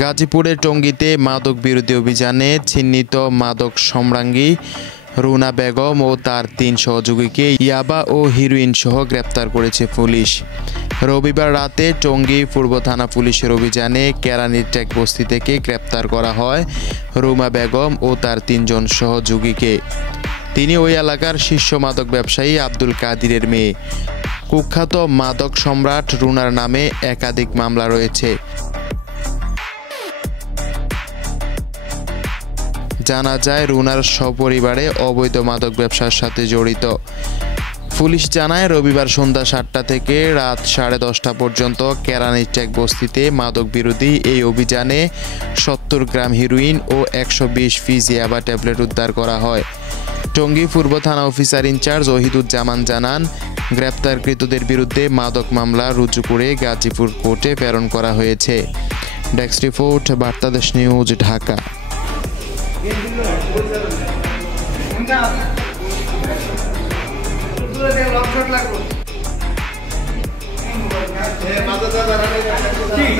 গাজীপুরের টঙ্গীতে মাদক বিরোধী অভিযানে চিহ্নিত মাদক সম্রাজ্ঞী রুনা বেগম ও তার ৩ সহযোগীকে ইয়াবা ও হিরোইন সহ গ্রেপ্তার করেছে পুলিশ। রবিবার রাতে টঙ্গী পূর্ব থানা পুলিশের অভিযানে কেরানীর টেক বস্তি থেকে গ্রেপ্তার করা হয় রুমা বেগম ও তার ৩ জন সহযোগীকে। তিনি ওই এলাকার শীর্ষ মাদক ব্যবসায়ী আব্দুল কাদিরের মেয়ে। কুখ্যাত মাদক সম্রাট রুনার নামে একাধিক মামলা রয়েছে। জানা যায় রুনার সপরিবারে অবৈধ মাদক ব্যবসার সাথে জড়িত। পুলিশ জানায় রবিবার সন্ধ্যা ৭টা থেকে রাত 10:30 পর্যন্ত কেরানীর টেক বস্তিতে মাদক বিরোধী এই অভিযানে ৭০ গ্রাম হিরোইন ও ১২০ পিস ইয়াবা ট্যাবলেট উদ্ধার করা হয়। টঙ্গী পূর্ব থানা অফিসার ইনচার্জ ওহিদুজ্জামান জানান, গ্রেপ্তারকৃতদের বিরুদ্ধে মাদক মামলা রুজু করে গাজীপুর কোর্টে প্রেরণ করা হয়েছে। Desk report, Bartadesh news, Dhaka. ঠিক